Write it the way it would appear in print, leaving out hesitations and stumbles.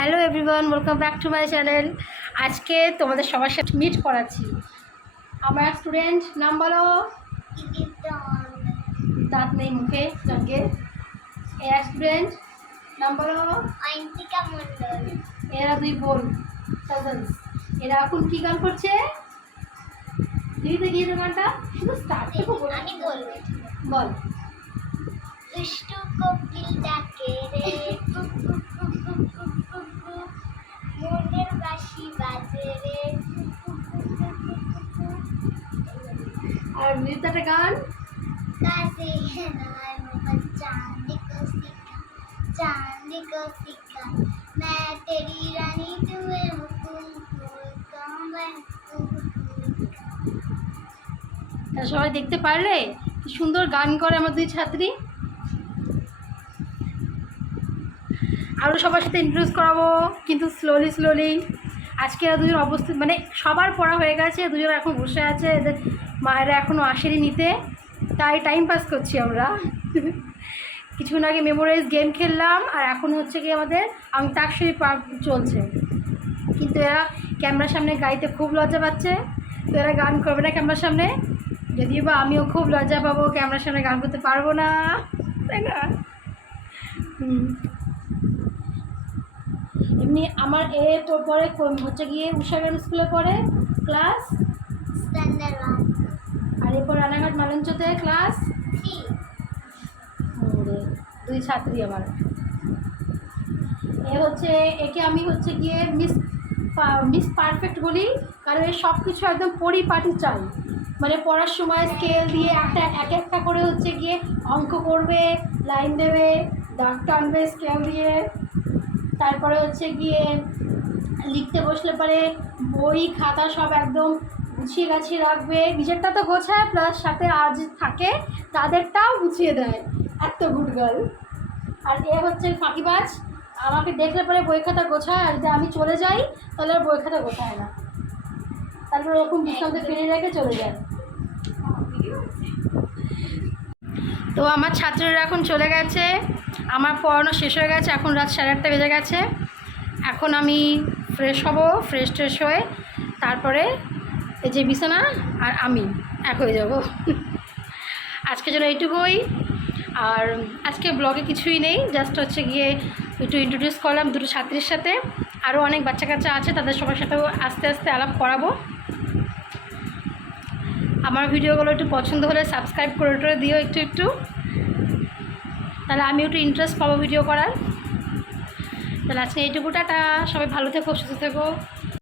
Hello everyone, welcome back to my channel. আজকে তোমাদের সবার সাথে মিট করাচ্ছি। আমার স্টুডেন্ট নাম বলো। দাঁত নেই মুখে জঙ্গে। এরা স্টুডেন্ট নাম বলো। অয়ন্তিকা মণ্ডল। এরা দুই বোন কাজনস। এরা এখন কি গান করছে? দিদিতে গিয়ে গানটা শুধু স্টার্ট আমি বলবো, বল। দুষ্টু কোকিল ডাকে রে, মনের বাঁশি বাজে রে। আর নৃত্যটা গান কাছে নয় মোহন चांद को सिखा, चांद को सिखा, मैं तेरी रानी तू मेरे हुकुम कहूँ मैं সবাই দেখতে পারলে কি সুন্দর গান করে আমার দুই ছাত্রী। আরও সবার সাথে ইন্ট্রোডিউস করাবো, কিন্তু স্লোলি। আজকে এরা দুজন অবস্থিত, মানে সবার পড়া হয়ে গেছে, দুজন এখন বসে আছে, এদের মায়েরা এখনও আসেনি নিতে, তাই টাইম পাস করছি আমরা। কিছুক্ষণ আগে মেমোরাইজ গেম খেললাম, আর এখন হচ্ছে কি আমাদের অন্তাক্ষরী চলছে। কিন্তু এরা ক্যামেরার সামনে গাইতে খুব লজ্জা পাচ্ছে, তো এরা গান করবে না ক্যামেরার সামনে। যদিও বা আমিও খুব লজ্জা পাবো, ক্যামেরার সামনে গান করতে পারবো না, তাই না? এমনি আমার তো পরে হচ্ছে গিয়ে উষাগ্রাম স্কুলে পড়ে ক্লাস স্ট্যান্ডার্ড 1 আর এরপর রানাঘাট মালঞ্চতে ক্লাস 3। দুই ছাত্রী আমার। একে আমি হচ্ছে গিয়ে মিস পারফেক্ট বলি, কারণ এর সব কিছু একদম পরিপাটি চাই। মানে পড়ার সময় স্কেল দিয়ে এক একটা করে হচ্ছে গিয়ে অঙ্ক করবে, লাইন দেবে, দাগ টানবে স্কেল দিয়ে, তারপরে হচ্ছে গিয়ে লিখতে বসলে পরে বই খাতা সব একদম গুছিয়ে গাছিয়ে রাখবে। নিজেরটা তো গোছায়, প্লাস সাথে আজ থাকে তাদেরটাও গুছিয়ে দেয়। এত গুড গার্ল। আর এ হচ্ছে ফাঁকিবাজ, আমাকে দেখলে পরে বই খাতা গোছায়, আর যদি আমি চলে যাই তাহলে আর বই খাতা গোছায় না, তারপরে ওরকম বিছানাতে ফিরে রেখে চলে যায়। তো আমার ছাত্ররা এখন চলে গেছে, আমার পড়ানো শেষ হয়ে গেছে, এখন রাত 8:30 বেজে গেছে। এখন আমি ফ্রেশ হব, ফ্রেশ হয়ে তারপরে এই যে বিছানা আর আমি এক হয়ে যাব। আজকে জন্য এইটুকুই। আর আজকে ব্লগে কিছুই নেই, জাস্ট হচ্ছে গিয়ে একটু ইন্ট্রোডিউস করলাম দুটো ছাত্রীর সাথে। আরও অনেক বাচ্চা কাচ্চা আছে, তাদের সবার সাথেও আস্তে আস্তে আলাপ করাবো। আমার ভিডিওগুলো একটু পছন্দ হলে সাবস্ক্রাইব করে দিও একটু, তাহলে আমি একটু ইন্টারেস্ট পাবো ভিডিও করার। তাহলে আজকে এইটুকু, টাটা। সবাই ভালো থেকো, সুস্থ থেকো।